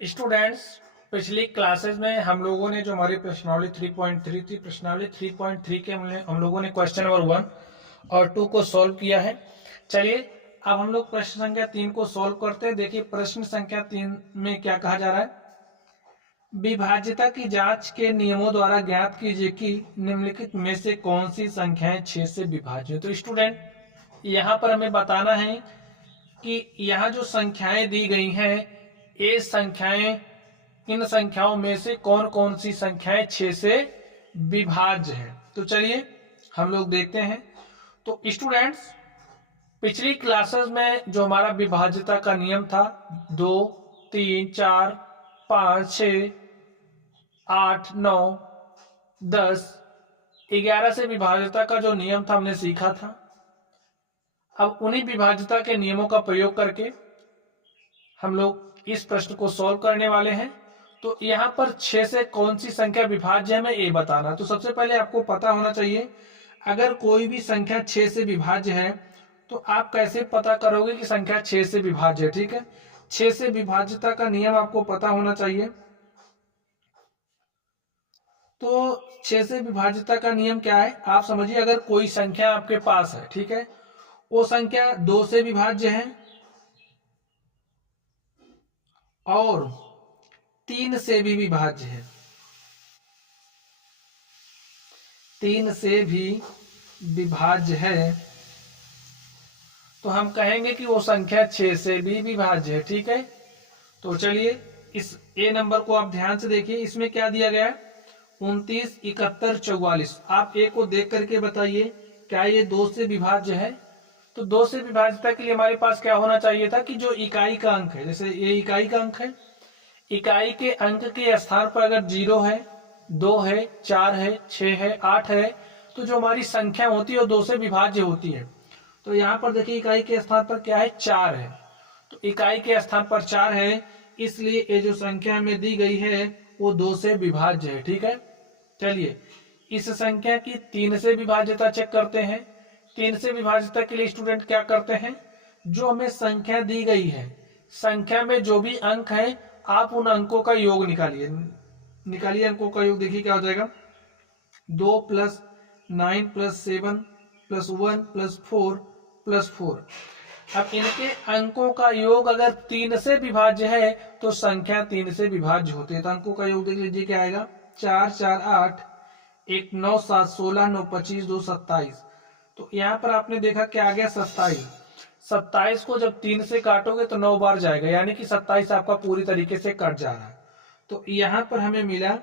Students, पिछली classes में हम लोगों ने जो हमारी प्रश्नावली 3.3 थी, प्रश्नावली 3.3 के हम लोगों ने क्वेश्चन नंबर 1 और 2 को सॉल्व किया है। चलिए अब हम लोग प्रश्न संख्या 3 को सॉल्व करते हैं। देखिए प्रश्न संख्या 3 में क्या कहा जा रहा है। विभाज्यता की जांच के नियमों द्वारा ज्ञात कीजिए कि निम्नलिखित में से कौन सी संख्याएं 6 से विभाज्य है। तो स्टूडेंट, यहाँ पर हमें बताना है कि यहाँ जो संख्याएं दी गई हैं, ये संख्याएं, इन संख्याओं में से कौन कौन सी संख्याएं 6 से विभाज्य है। तो चलिए हम लोग देखते हैं। तो स्टूडेंट्स, पिछली क्लासेस में जो हमारा विभाज्यता का नियम था 2, 3, 4, 5, 6, 8, 9, 10, 11 से विभाज्यता का जो नियम था हमने सीखा था। अब उन्हीं विभाज्यता के नियमों का प्रयोग करके हम लोग इस प्रश्न को सॉल्व करने वाले हैं। तो यहाँ पर 6 से कौन सी संख्या विभाज्य है, हमें ये बताना। तो सबसे पहले आपको पता होना चाहिए, अगर कोई भी संख्या 6 से विभाज्य है तो आप कैसे पता करोगे कि संख्या 6 से विभाज्य है। ठीक है, 6 से विभाज्यता का नियम आपको पता होना चाहिए। तो 6 से विभाज्यता का नियम क्या है, आप समझिए। अगर कोई संख्या आपके पास है, ठीक है, वो संख्या 2 से विभाज्य है और 3 से भी विभाज्य है, 3 से भी विभाज्य है, तो हम कहेंगे कि वो संख्या 6 से भी विभाज्य है। ठीक है, तो चलिए इस ए नंबर को आप ध्यान से देखिए। इसमें क्या दिया गया है, 29, 71, 44। आप ए को देख करके बताइए क्या ये 2 से विभाज्य है। तो 2 से विभाज्यता के लिए हमारे पास क्या होना चाहिए था कि जो इकाई का अंक है, जैसे ये इकाई का अंक है, इकाई के अंक के स्थान पर अगर 0 है, 2 है, 4 है, 6 है, 8 है, तो जो हमारी संख्या होती है वो 2 से विभाज्य होती है। तो यहाँ पर देखिए इकाई के स्थान पर क्या है, 4 है। तो इकाई के स्थान पर 4 है, इसलिए ये जो संख्या हमें दी गई है वो 2 से विभाज्य है। ठीक है, चलिए इस संख्या की 3 से विभाज्यता चेक करते हैं। 3 से विभाज्यता के लिए स्टूडेंट क्या करते हैं, जो हमें संख्या दी गई है, संख्या में जो भी अंक है आप उन अंकों का योग निकालिए अंकों का योग। देखिए क्या हो जाएगा, 2 + 9 + 7 + 1 + 4 + 4। अब इनके अंकों का योग अगर 3 से विभाज्य है तो संख्या 3 से विभाज्य होती है। तो अंकों का योग देख लीजिए क्या आएगा, 4, 4, 8, 1, 9, 7, 16, 9, 25, 2, 27। तो यहाँ पर आपने देखा क्या आ गया, 27। 27 को जब 3 से काटोगे तो 9 बार जाएगा, यानी कि 27 आपका पूरी तरीके से कट जा रहा है। तो यहाँ पर हमें मिला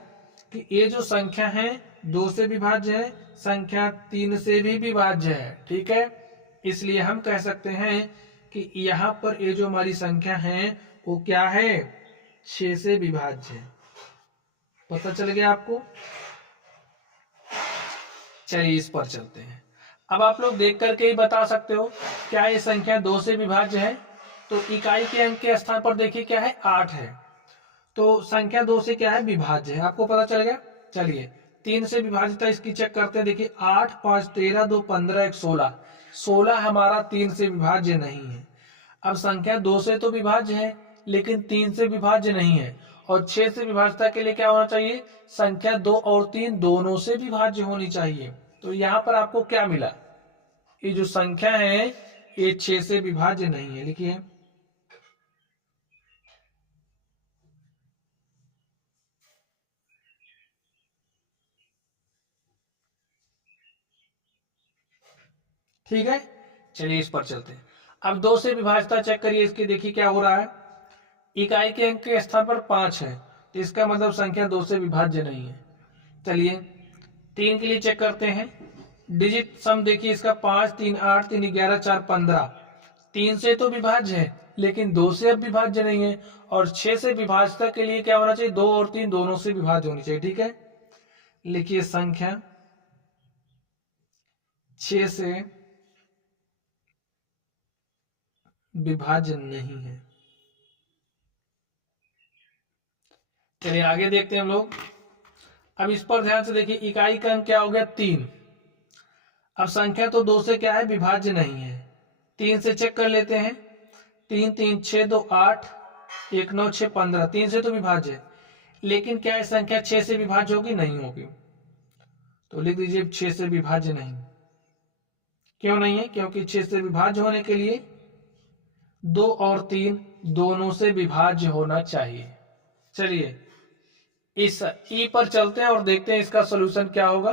कि ये जो संख्या है 2 से विभाज्य है, संख्या 3 से भी विभाज्य है। ठीक है, इसलिए हम कह सकते हैं कि यहाँ पर ये जो हमारी संख्या है वो क्या है, 6 से विभाज्य है। पता चल गया आपको। चलिए इस पर चलते हैं। अब आप लोग देख करके ही बता सकते हो क्या ये संख्या 2 से विभाज्य है। तो इकाई के अंक के स्थान पर देखिए क्या है, 8 है। तो संख्या 2 से क्या है, विभाज्य है। आपको पता चल गया। चलिए 3 से विभाज्यता इसकी चेक करते हैं। देखिए 8, 5, 13, 2, 15, 1, 16। 16 हमारा 3 से विभाज्य नहीं है। अब संख्या 2 से तो विभाज्य है लेकिन 3 से विभाज्य नहीं है। और 6 से विभाज्यता के लिए क्या होना चाहिए, संख्या 2 और 3 दोनों से विभाज्य होनी चाहिए। तो यहाँ पर आपको क्या मिला, ये जो संख्या है ये 6 से विभाज्य नहीं है। लिखिए ठीक है। चलिए इस पर चलते हैं। अब 2 से विभाज्यता चेक करिए इसके, देखिए क्या हो रहा है। इकाई के अंक के स्थान पर 5 है, तो इसका मतलब संख्या 2 से विभाज्य नहीं है। चलिए 3 के लिए चेक करते हैं। डिजिट सम देखिए इसका 5, 3, 8, 3, 11, 4, 15। 3 से तो विभाज्य है लेकिन 2 से अब विभाज्य नहीं है। और 6 से विभाज्यता के लिए क्या होना चाहिए, 2 और 3 दोनों से विभाज्य होनी चाहिए। ठीक है, लिखिए संख्या 6 से विभाज्य नहीं है। चलिए आगे देखते हैं हम लोग। अब इस पर ध्यान से देखिए, इकाई का अंक क्या हो गया, 3। अब संख्या तो 2 से क्या है, विभाज्य नहीं है। 3 से चेक कर लेते हैं। 3, 3, 6, 2, 8, 1 9 6 15, 3 से तो विभाज्य है, लेकिन क्या ये संख्या 6 से विभाज्य होगी? नहीं होगी। तो लिख दीजिए 6 से विभाज्य नहीं। क्यों नहीं है? क्योंकि 6 से विभाज्य होने के लिए 2 और 3 दोनों से विभाज्य होना चाहिए। चलिए इस ई पर चलते हैं और देखते हैं इसका सॉल्यूशन क्या होगा।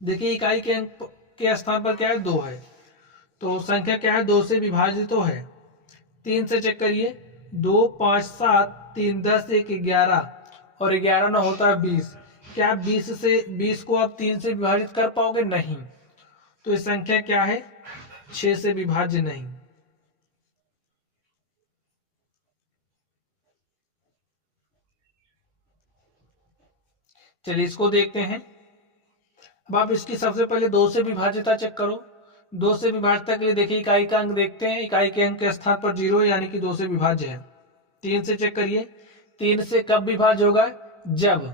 देखिए इकाई के अंक के स्थान पर क्या है? 2 है, तो संख्या क्या है? 2 से विभाजित तो है। 3 से चेक करिए, 2 5 7 3 10 1 11 और 11 ना होता है 20। क्या 20 को आप 3 से विभाजित कर पाओगे? नहीं। तो ये संख्या क्या है? 6 से विभाज्य नहीं। चलिए इसको देखते हैं। अब आप इसकी सबसे पहले 2 से विभाज्यता चेक करो। 2 से विभाज्यता के लिए देखिए इकाई का अंक देखते हैं। इकाई के अंक के स्थान पर 0 यानी कि 2 से विभाज्य है। 3 से चेक करिए, 3 से कब विभाज्य होगा? जब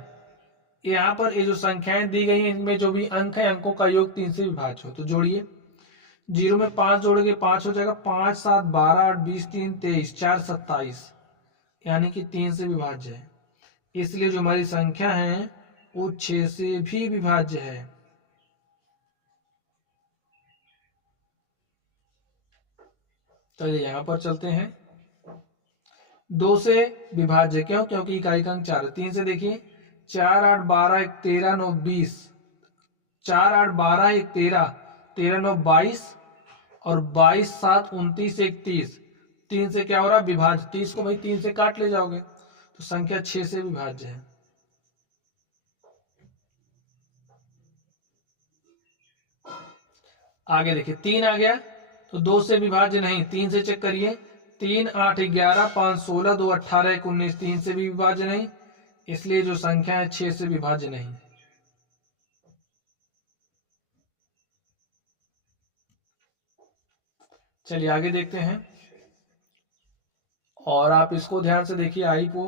यहाँ पर ये जो संख्याएं दी गई हैं इनमें जो भी अंक है अंकों का योग 3 से विभाज्य हो। तो जोड़िए, 0 में 5 जोड़ेंगे 5 हो जाएगा, 5 7 12 8 20 3 23 4 27 यानी कि 3 से विभाज्य है। इसलिए जो हमारी संख्या है वो 6 से भी विभाज्य है। चलिए यहां पर चलते हैं। 2 से विभाज्य क्यों? क्योंकि इकाई का अंक 4 है। 3 से देखिए, 4 8 12 1 13 9 20, 4 8 12 1 13 13 9 22 और 22 7 29 1 30। 3 से क्या हो रहा है? विभाज्य। 30 को भाई 3 से काट ले जाओगे तो संख्या 6 से विभाज्य है। आगे देखिए 3 आ गया तो 2 से विभाज्य नहीं। 3 से चेक करिए, 3 8 11 5 16 2 18 1 19, 3 से भी विभाज्य नहीं। इसलिए जो संख्या है 6 से विभाज्य नहीं। चलिए आगे देखते हैं और आप इसको ध्यान से देखिए। आई को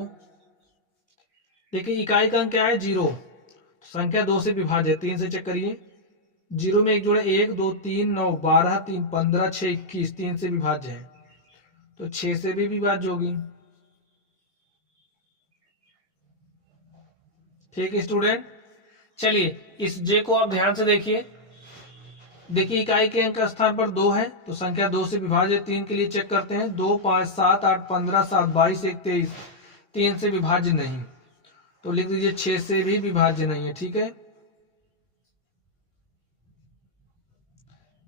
देखिए इकाई का अंक क्या है? 0। संख्या 2 से विभाज्य है। 3 से चेक करिए, 0 में 1 जोड़े 1 2 3 9 12 3 15 6 21, 3 से विभाज्य है तो 6 से भी विभाज्य होगी। ठीक है स्टूडेंट, चलिए इस जे को आप ध्यान से देखिए। देखिए इकाई के अंक का स्थान पर 2 है तो संख्या 2 से विभाज्य। 3 के लिए चेक करते हैं, 2 5 7 8 15 7 22 1 23, 3 से विभाज्य नहीं। तो लिख दीजिए 6 से भी विभाज्य नहीं है। ठीक है,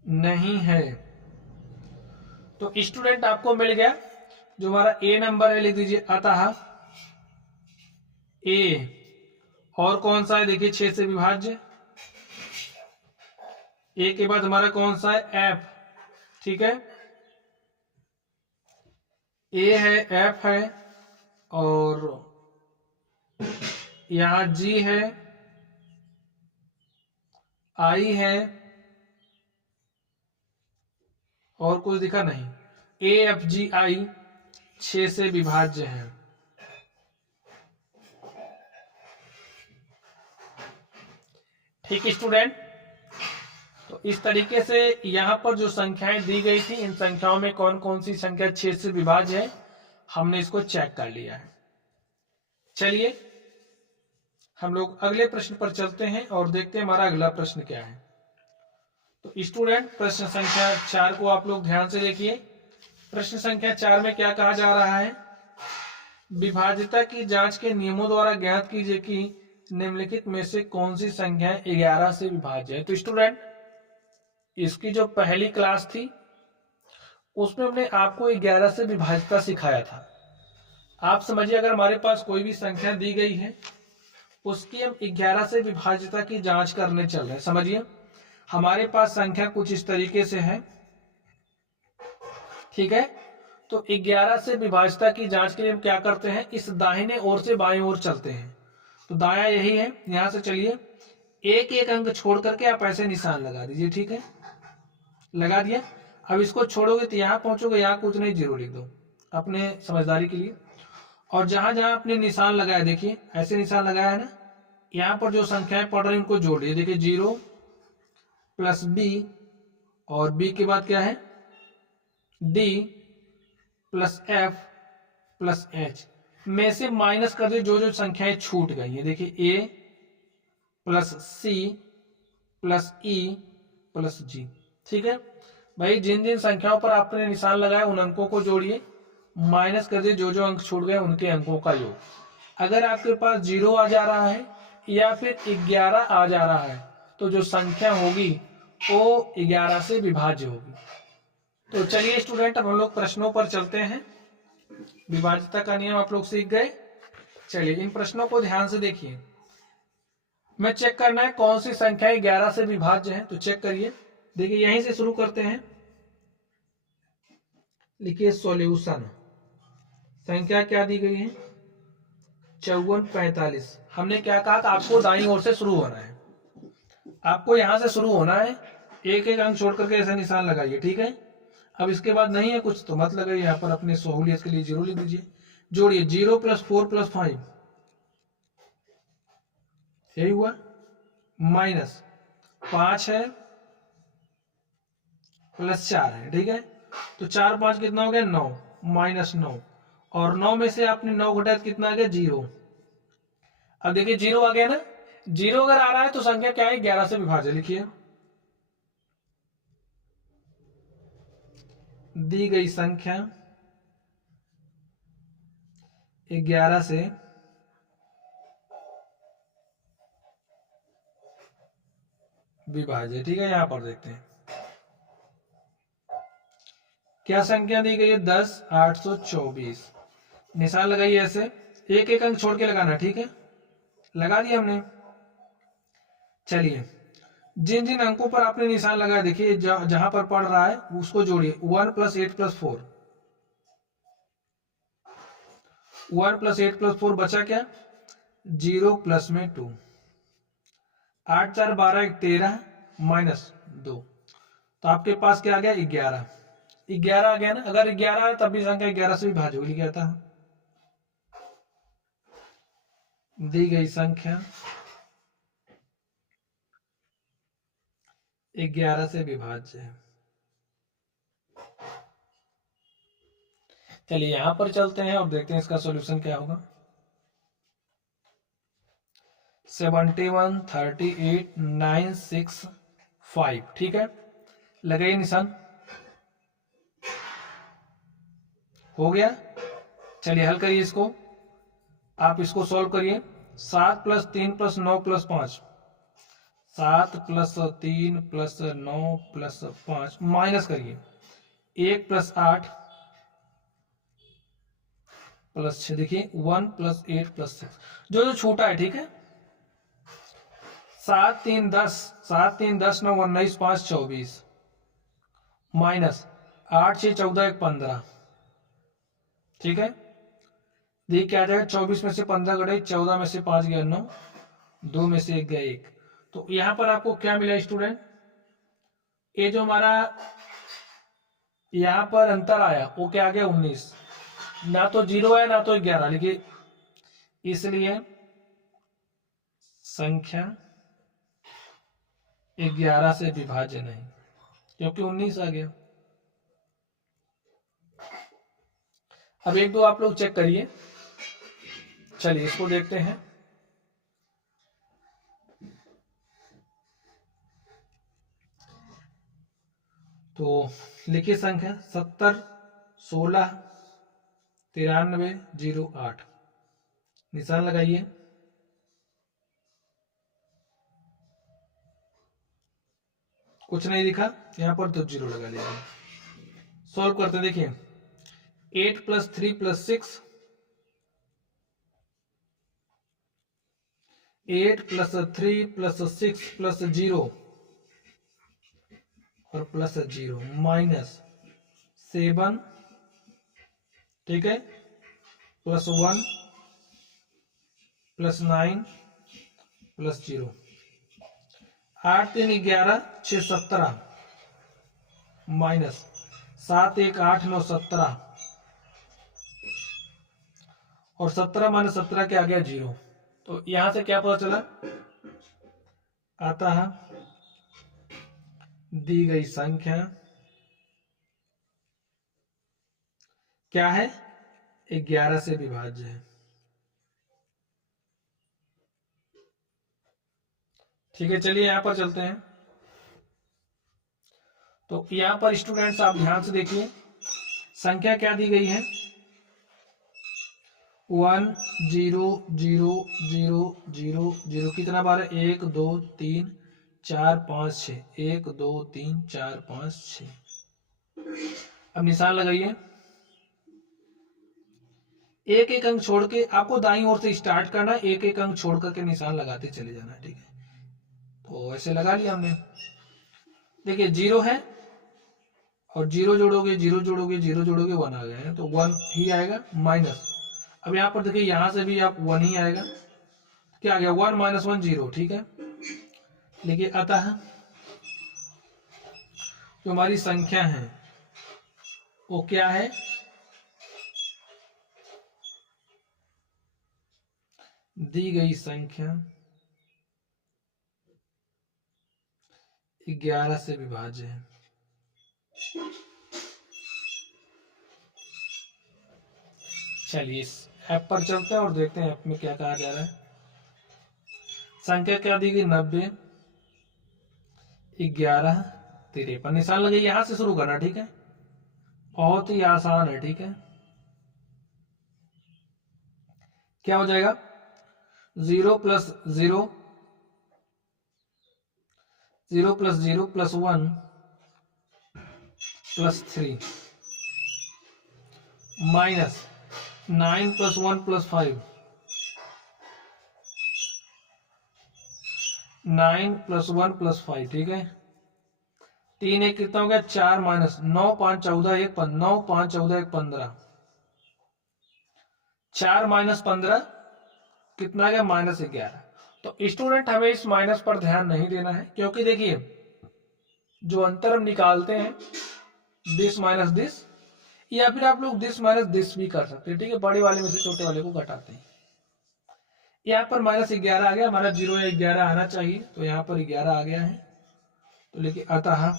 नहीं है। तो स्टूडेंट आपको मिल गया जो हमारा ए नंबर है। लिख दीजिए अतः ए। और कौन सा है? देखिए 6 से विभाज्य। ए के बाद हमारा कौन सा है? एफ। ठीक है, ए है, एफ है और यहां जी है, आई है और कुछ दिखा नहीं। ए एफ जी आई 6 से विभाज्य है। ठीक है स्टूडेंट, तो इस तरीके से यहां पर जो संख्याएं दी गई थी इन संख्याओं में कौन कौन सी संख्या 6 से विभाज्य है हमने इसको चेक कर लिया है। चलिए हम लोग अगले प्रश्न पर चलते हैं और देखते हैं हमारा अगला प्रश्न क्या है। तो स्टूडेंट प्रश्न संख्या 4 को आप लोग ध्यान से देखिए। प्रश्न संख्या 4 में क्या कहा जा रहा है? विभाज्यता की जांच के नियमों द्वारा ज्ञात कीजिए कि निम्नलिखित में से कौन सी संख्या 11 से विभाज्य है। तो स्टूडेंट इसकी जो पहली क्लास थी उसमें हमने आपको 11 से विभाज्यता सिखाया था। आप समझिए अगर हमारे पास कोई भी संख्या दी गई है उसकी हम 11 से विभाज्यता की जांच करने चल रहे हैं। समझिए हमारे पास संख्या कुछ इस तरीके से है। ठीक है, तो 11 से विभाज्यता की जांच के लिए हम क्या करते हैं? इस दाहिने ओर से बाएं ओर चलते हैं। तो दाया यही है, यहां से चलिए एक एक अंक छोड़ करके आप ऐसे निशान लगा दीजिए। ठीक है, लगा दिया। अब इसको छोड़ोगे तो यहां पहुंचोगे, यहां कुछ नहीं, 0 लिख दो अपने समझदारी के लिए। और जहां जहां आपने निशान लगाया, देखिए ऐसे निशान लगाया है ना, यहां पर जो संख्याएं पढ़ रही हैं उनको जोड़िए। देखिए 0 प्लस बी और बी के बाद क्या है? D plus F plus H में से माइनस कर दे जो जो संख्याएं छूट गई है। देखिए A plus C plus E plus G. ठीक है भाई, जिन जिन संख्याओं पर आपने निशान लगाया उन अंकों को जोड़िए, माइनस कर दिए जो जो अंक छूट गए उनके अंकों का योग। अगर आपके पास 0 आ जा रहा है या फिर 11 आ जा रहा है तो जो संख्या होगी वो 11 से विभाज्य होगी। तो चलिए स्टूडेंट, अब हम लोग प्रश्नों पर चलते हैं। विभाज्यता का नियम आप लोग सीख गए। चलिए इन प्रश्नों को ध्यान से देखिए। मैं चेक करना है कौन सी संख्या 11 से विभाज्य है, तो चेक करिए। देखिए यहीं से शुरू करते हैं। लिखिए सॉल्यूशन। संख्या क्या दी गई है 5445। हमने क्या कहा कि आपको दाईं ओर से शुरू होना है, आपको यहां से शुरू होना है। एक एक अंक छोड़ करके ऐसे निशान लगाइए। ठीक है, अब इसके बाद नहीं है कुछ तो मत लगाइए, यहाँ पर अपनी सहूलियत के लिए 0 लिख दीजिए। जोड़िए 0 + 4 + 5 यही हुआ, माइनस 5 है प्लस 4 है। ठीक है, तो 4 5 कितना हो गया 9, माइनस 9, और 9 में से आपने 9 घटाया तो कितना आ गया 0। अब देखिए 0 आ गया ना, 0 अगर आ रहा है तो संख्या क्या है 11 से विभाज्य। लिखिए दी गई संख्या 11 से विभाज्य। ठीक है, यहां पर देखते हैं क्या संख्या दी गई है 10 824। निशान लगाइए ऐसे, एक एक अंक छोड़ के लगाना। ठीक है, लगा दिया हमने। चलिए जिन जिन अंकों पर आपने निशान लगाया देखिए जहां पर पढ़ रहा है उसको जोड़िए। 1 + 8 + 4, 1 + 8 + 4 बचा क्या 0 प्लस में 2, 8 4 12 1 13 माइनस 2, तो आपके पास क्या आ गया 11। 11 आ गया ना, अगर 11 है तब भी संख्या 11 से विभाज्य होगी। क्या था दी गई संख्या 11 से विभाज्य है। चलिए यहां पर चलते हैं और देखते हैं इसका सॉल्यूशन क्या होगा। 71 38 9 6 5। ठीक है, लगाइए निशान, हो गया। चलिए हल करिए इसको, आप इसको सॉल्व करिए। 7 + 3 + 9 + 5, 7 + 3 + 9 + 5 माइनस करिए 1 + 8 + 6। देखिए 1 + 8 + 6 जो जो छोटा है। ठीक है, 7 3 10, 7 3 10 9 19 5 24 माइनस 8 6 14 1 15। ठीक है, देखिए क्या आ जाएगा 24 में से 15 गए, 14 में से 5 गया 9, 2 में से 1 गया 1। तो यहां पर आपको क्या मिला स्टूडेंट, ये जो हमारा यहां पर अंतर आया वो क्या आ गया 19, ना तो 0 है ना तो 11। लिखिए इसलिए संख्या 11 से विभाज्य नहीं, क्योंकि 19 आ गया। अब एक दो आप लोग चेक करिए। चलिए इसको देखते हैं। तो लिखिए संख्या 70 16 93 08, निशान लगाइए। कुछ नहीं दिखा यहां पर तो 0 लगा लीजिए। सॉल्व करते हैं। देखिए 8 + 3 + 6, 8 + 3 + 6 + 0 और +0 माइनस 7। ठीक है, +1 +9 +0, 8 3 11 6 17 माइनस 7 1 8 9 17, और 17 - 17 क्या आ गया 0। तो यहां से क्या पता चला, आता है दी गई संख्या क्या है 11 से विभाज्य है। ठीक है, चलिए यहां पर चलते हैं। तो यहां पर स्टूडेंट्स आप ध्यान से देखिए, संख्या क्या दी गई है, 1 0 0 0 0 0, कितना बार है, 1 2 3 4 5 6, 1 2 3 4 5 6। अब निशान लगाइए, एक एक अंक छोड़ के आपको दाईं ओर से स्टार्ट करना है, एक एक अंक छोड़ करके निशान लगाते चले जाना है। ठीक है, तो ऐसे लगा लिया हमने। देखिए 0 है और 0 जोड़ोगे 0 जोड़ोगे 0 जोड़ोगे 1 आ गया है, तो 1 ही आएगा माइनस। अब यहाँ पर देखिए यहां से भी आप 1 ही आएगा, क्या आ गया, 1 माइनस 1 0। ठीक है, देखिए अतः जो हमारी संख्या है वो क्या है, दी गई संख्या 11 से विभाज्य है। चलिए इस ऐप पर चलते हैं और देखते हैं ऐप में क्या कहा जा रहा है। संख्या क्या दी गई, 90 11 53। निशान लगे, यहां से शुरू करना। ठीक है, बहुत ही आसान है। ठीक है, क्या हो जाएगा, 0 plus 0 0 plus 0 plus 1 plus 3 minus 9 plus 1 plus 5 9 plus 1 plus 5। ठीक है, 3 1 कितना हो गया, 4 माइनस 9 5 14 1 9 5 14 1 15, 4 माइनस 15 कितना गया, माइनस 11। तो स्टूडेंट हमें इस माइनस पर ध्यान नहीं देना है, क्योंकि देखिए जो अंतर हम निकालते हैं दिस माइनस दिस, या फिर आप लोग दिस माइनस दिस भी कर सकते हैं। ठीक है, बड़े वाले में से छोटे वाले को घटाते हैं। यहाँ पर माइनस 11 आ गया, हमारा 0 या 11 आना चाहिए, तो यहाँ पर 11 आ गया है। तो लेकिन अतः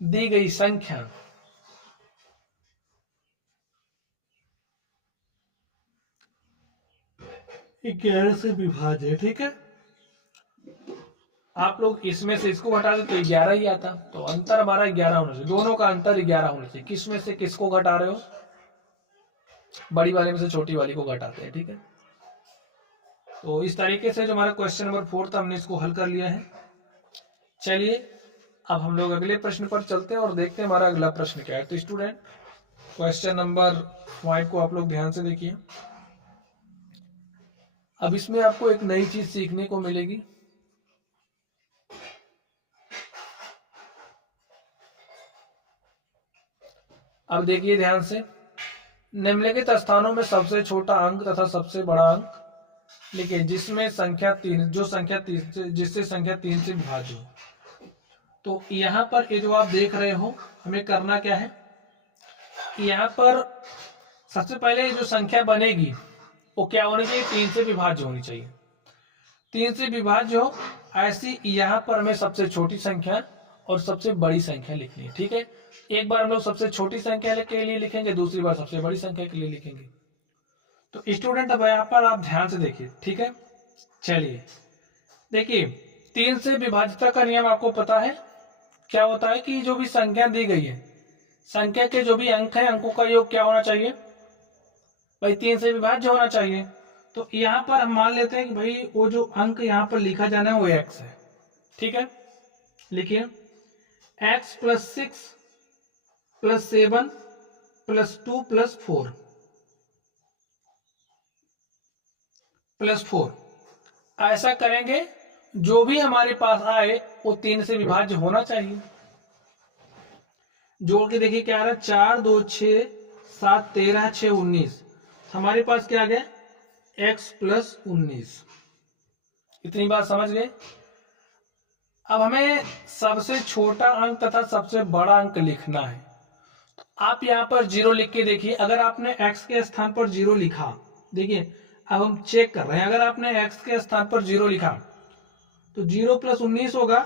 दी गई संख्या 11 से विभाज्य है। ठीक है, आप लोग इसमें से इसको घटा दे तो 11 ही आता, तो अंतर हमारा 11 होना चाहिए, दोनों का अंतर 11 होना चाहिए। किस में से किसको घटा रहे हो, बड़ी वाले में से छोटी वाली को घटाते हैं। ठीक है, तो इस तरीके से जो हमारा क्वेश्चन नंबर 4 था हमने इसको हल कर लिया है। चलिए अब हम लोग अगले प्रश्न पर चलते हैं और देखते हैं हमारा अगला प्रश्न क्या है। तो स्टूडेंट क्वेश्चन नंबर 5 को आप लोग ध्यान से देखिए। अब इसमें आपको एक नई चीज सीखने को मिलेगी। अब देखिए ध्यान से, निम्नलिखित स्थानों में सबसे छोटा अंक तथा सबसे बड़ा अंक लिखिए जिसमें संख्या 3, जो संख्या 3 से, जिससे संख्या 3 से विभाज्य हो। तो यहाँ पर ये जो आप देख रहे हो, हमें करना क्या है, यहाँ पर सबसे पहले जो संख्या बनेगी वो क्या होनी चाहिए, 3 से विभाज्य होनी चाहिए। 3 से विभाज्य हो ऐसी यहाँ पर हमें सबसे छोटी संख्या और सबसे बड़ी संख्या लिखनी है। ठीक है, एक बार हम लोग सबसे छोटी संख्या के लिए लिखेंगे, दूसरी बार सबसे बड़ी संख्या के लिए लिखेंगे। तो स्टूडेंट अब यहाँ पर आप ध्यान से देखिए। ठीक है, चलिए देखिए 3 से विभाज्यता का नियम आपको पता है, क्या होता है कि जो भी संख्या दी गई है, संख्या के जो भी अंक है, अंकों का योग क्या होना चाहिए भाई, 3 से विभाज्य होना चाहिए। तो यहाँ पर हम मान लेते हैं कि भाई वो जो अंक यहाँ पर लिखा जाना है वो x है। ठीक है, लिखिए x plus 6 plus 7 plus 2 plus 4 plus 4। ऐसा करेंगे जो भी हमारे पास आए वो 3 से विभाज्य होना चाहिए। जोड़ के देखिए क्या आ रहा है, 4 2 6 7 13 6 19, हमारे पास क्या आ गया, x प्लस 19। इतनी बात समझ गए। अब हमें सबसे छोटा अंक तथा सबसे बड़ा अंक लिखना है। तो आप यहाँ पर 0 लिख के देखिए, अगर आपने x के स्थान पर 0 लिखा, देखिए अब हम चेक कर रहे हैं, अगर आपने x के स्थान पर 0 लिखा तो 0 प्लस 19 होगा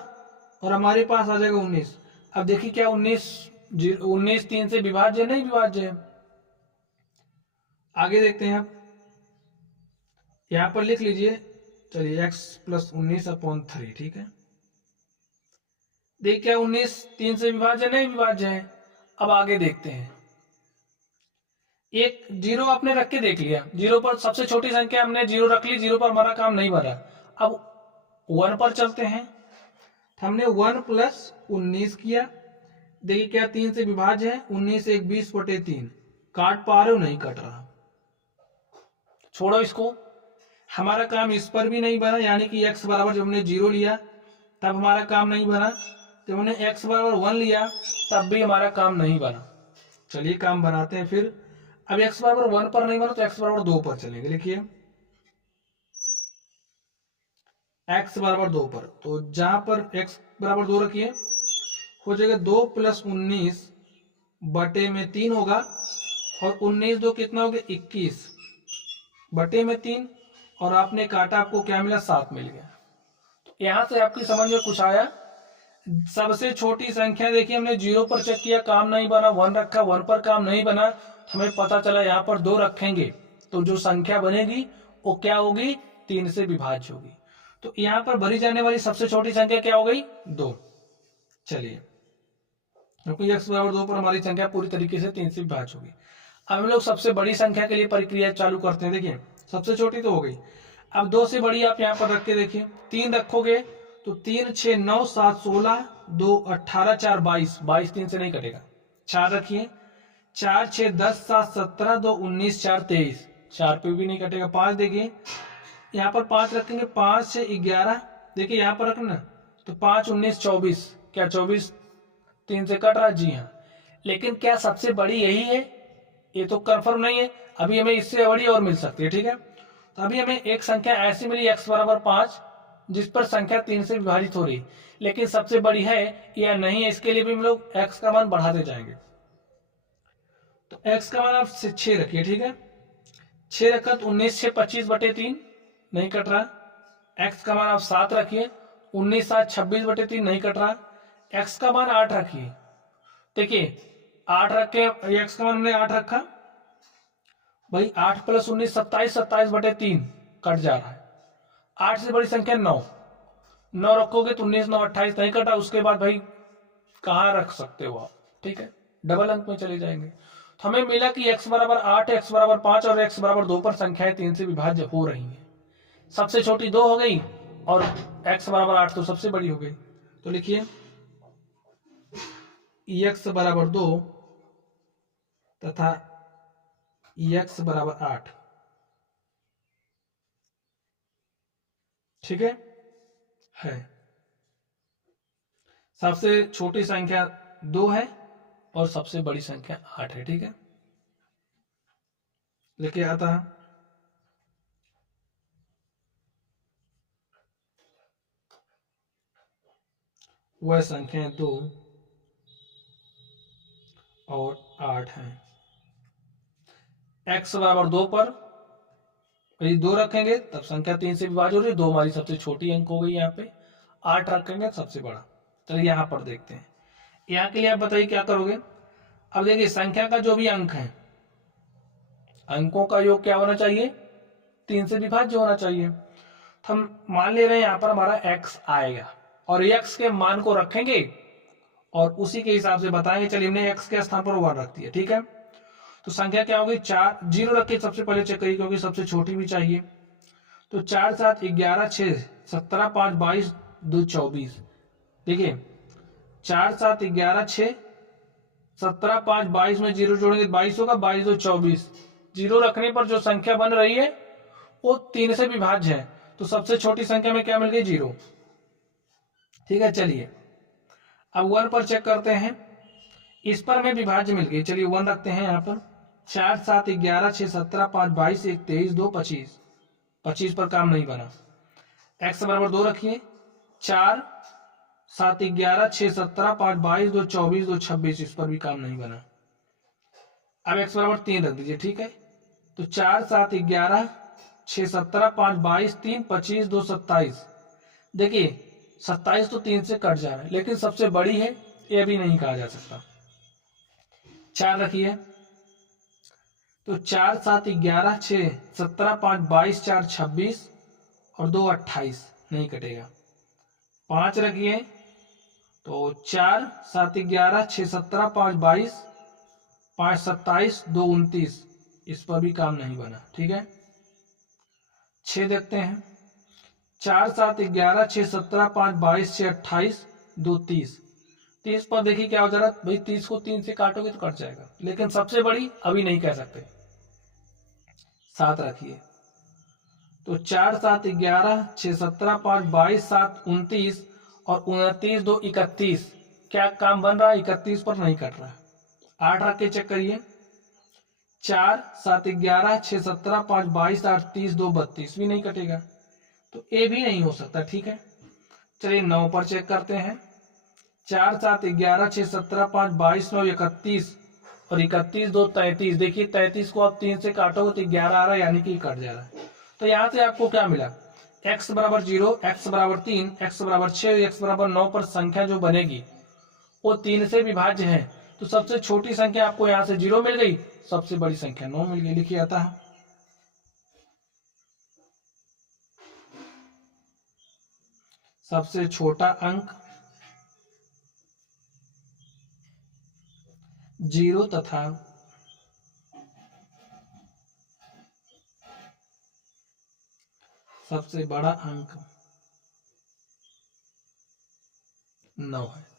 और हमारे पास आ जाएगा 19। अब देखिए क्या 19 3 से विभाज्य है? नहीं विभाज्य है। आगे देखते हैं, आप यहां पर लिख लीजिए, चलिए x प्लस 19/3, ठीक है। देखिए क्या 19 3 से विभाज्य नहीं विभाज्य है। अब आगे देखते हैं, एक जीरो आपने रख के देख लिया, जीरो पर सबसे छोटी संख्या हमने जीरो रख ली, जीरो पर हमारा काम नहीं भरा। अब 1 पर चलते हैं, हमने 1 प्लस 19 किया। देखिए क्या 3 से विभाज्य है, 19 1 20/3। काट पा रहे हो? नहीं कट रहा, छोड़ो इसको। हमारा काम इस पर भी नहीं बना, यानी कि x बराबर जब हमने 0 लिया तब हमारा काम नहीं बना, जब हमने x बराबर 1 लिया तब भी हमारा काम नहीं बना। चलिए काम बनाते हैं फिर। अब x बराबर 1 पर नहीं बना तो x बराबर 2 पर चलेंगे। लिखिए x बराबर 2 पर, तो जहां पर x बराबर 2 रखिए, हो जाएगा 2 प्लस 19/3 होगा, और 19 2 कितना हो गया? 21/3, और आपने काटा, आपको क्या मिला? 7 मिल गया। तो यहां से आपकी समझ में कुछ आया? सबसे छोटी संख्या देखिए, हमने 0 पर चेक किया, काम नहीं बना, 1 रखा, 1 पर काम नहीं बना, तो हमें पता चला यहाँ पर 2 रखेंगे तो जो संख्या बनेगी वो क्या होगी? 3 से विभाज्य होगी। तो यहाँ पर भरी जाने वाली सबसे छोटी संख्या क्या हो गई? 2। चलिए, क्योंकि x बराबर 2 पर हमारी संख्या पूरी तरीके से 3 से विभाज्य होगी। अब हम लोग सबसे बड़ी संख्या के लिए प्रक्रिया चालू करते हैं। देखिए सबसे छोटी तो हो गई, अब 2 से बड़ी आप यहाँ पर रख के देखिए, 3 रखोगे तो 3 6 9 7 16, 2 18 4 22, 22 3 से नहीं कटेगा। 4 रखिए, 4 6 10 7 17, 2 19 4 23, 4 पे भी नहीं कटेगा। 5 देखिए, यहाँ पर 5 रखेंगे, 5 6 11, देखिए यहाँ पर रखना, तो 5 19 24, क्या 24 3 से कट रहा है? जी हाँ। लेकिन क्या सबसे बड़ी यही है? ये तो कंफर्म नहीं है, अभी हमें इससे बड़ी और मिल सकती है, ठीक है। तो अभी हमें एक संख्या ऐसी मिली x बराबर 5, जिस पर संख्या 3 से विभाजित हो रही, लेकिन सबसे बड़ी है या नहीं है, इसके लिए भी हम लोग x का मान बढ़ाते जाएंगे। तो x का मान आप 6 रखिए, ठीक है। 6 रखा तो 19 6 25/3, नहीं कट रहा। x का मान आप 7 रखिए, 19 7 26/3, नहीं कट रहा। x का मान 8 रखिए, देखिए 8 रख के x का मान हमने 8 रखा भाई, 8 प्लस 19 27, 27/3 कट जा रहा है। 8 से बड़ी संख्या 9, 9 रखोगे तो 19 9 28, नहीं कटा। उसके बाद भाई कहाँ रख सकते हो आप, ठीक है, डबल अंक में चले जाएंगे। तो हमें मिला कि x बराबर 8, x बराबर 5 और x बराबर 2 पर संख्याएं 3 से विभाज्य हो रही हैं। सबसे छोटी 2 हो गई और x बराबर 8 तो सबसे बड़ी हो गई। तो लिखिए x बराबर 2 तथा x बराबर 8, ठीक है। सबसे छोटी संख्या 2 है और सबसे बड़ी संख्या 8 है, ठीक है। लिखिए अतः वह संख्या 2 और 8 है। x बराबर 2 पर यदि 2 रखेंगे तब संख्या 3 से विभाज्य हो रही है, 2 हमारी सबसे छोटी अंक हो गई। यहाँ पे 8 रखेंगे सबसे बड़ा। चलिए यहाँ पर देखते हैं, यहाँ के लिए आप बताइए क्या करोगे। अब देखिए संख्या का जो भी अंक है, अंकों का योग क्या होना चाहिए? 3 से विभाज्य होना चाहिए। तो हम मान ले रहे हैं यहाँ पर हमारा x आएगा और x के मान को रखेंगे और उसी के हिसाब से बताएंगे। चलिए हमने x के स्थान पर 1 रख दिया, ठीक है। तो संख्या क्या होगी? 4 0 रख के सबसे पहले चेक करिए, क्योंकि सबसे छोटी भी चाहिए। तो 4 7 11 6 17 5 22 2 24, देखिए 4 7 11 6 17 5 22 में 0 जोड़ेंगे 22 होगा, 22 2 24। 0 रखने पर जो संख्या बन रही है वो 3 से विभाज्य है, तो सबसे छोटी संख्या में क्या मिल गई? 0, ठीक है। चलिए अब 1 पर चेक करते हैं, इस पर हमें विभाज्य मिल गई। चलिए 1 रखते हैं यहाँ पर। 4 7 11 6 17 5 22 1 23 2 25, 25 पर काम नहीं बना। x बराबर 2 रखिए, 4 7 11 6 17 5 22 2 24 2 26, इस पर भी काम नहीं बना। अब x बराबर 3 रख दीजिए, ठीक है। तो 4 7 11 6 17 5 22 3 25 2 27, देखिए 27 तो 3 से कट जा रहा है, लेकिन सबसे बड़ी है ये भी नहीं कहा जा सकता। 4 रखिए, तो 4 7 11 6 17 5 22 4 26 और 2 28, नहीं कटेगा। 5 रखिए, तो 4 7 11 6 17 5 22 5 27 2 29, इस पर भी काम नहीं बना, ठीक है। 6 देखते हैं, 4 7 11 6 17 5 22 6 28 2 30, 30 पर देखिए क्या हो जा रहा है भाई, 30 को 3 से काटोगे तो कट जाएगा, लेकिन सबसे बड़ी अभी नहीं कह सकते। 7 रखिए, तो 4 7 11 6 17 5 22 7 29 और 29 2 31, क्या काम बन रहा है, 31 पर नहीं कट रहा है। 8 रख के चेक करिए, 4 7 11 6 17 5 22 8 30 2 32, भी नहीं कटेगा, तो ए भी नहीं हो सकता, ठीक है। चलिए 9 पर चेक करते हैं, 4 7 11 6 17 5 22 9 31 और 31 2 33, देखिए 33 को आप 3 से काटोगे तो 11 आ रहा है, यानी कि कट जा रहा है। तो यहाँ से आपको क्या मिला, x बराबर 0, x बराबर 3, x बराबर 6, x बराबर 9 पर संख्या जो बनेगी वो 3 से विभाज्य है। तो सबसे छोटी संख्या आपको यहाँ से 0 मिल गई, सबसे बड़ी संख्या 9 मिल गई। लिखिए आता है सबसे छोटा अंक 0 तथा सबसे बड़ा अंक 9 है।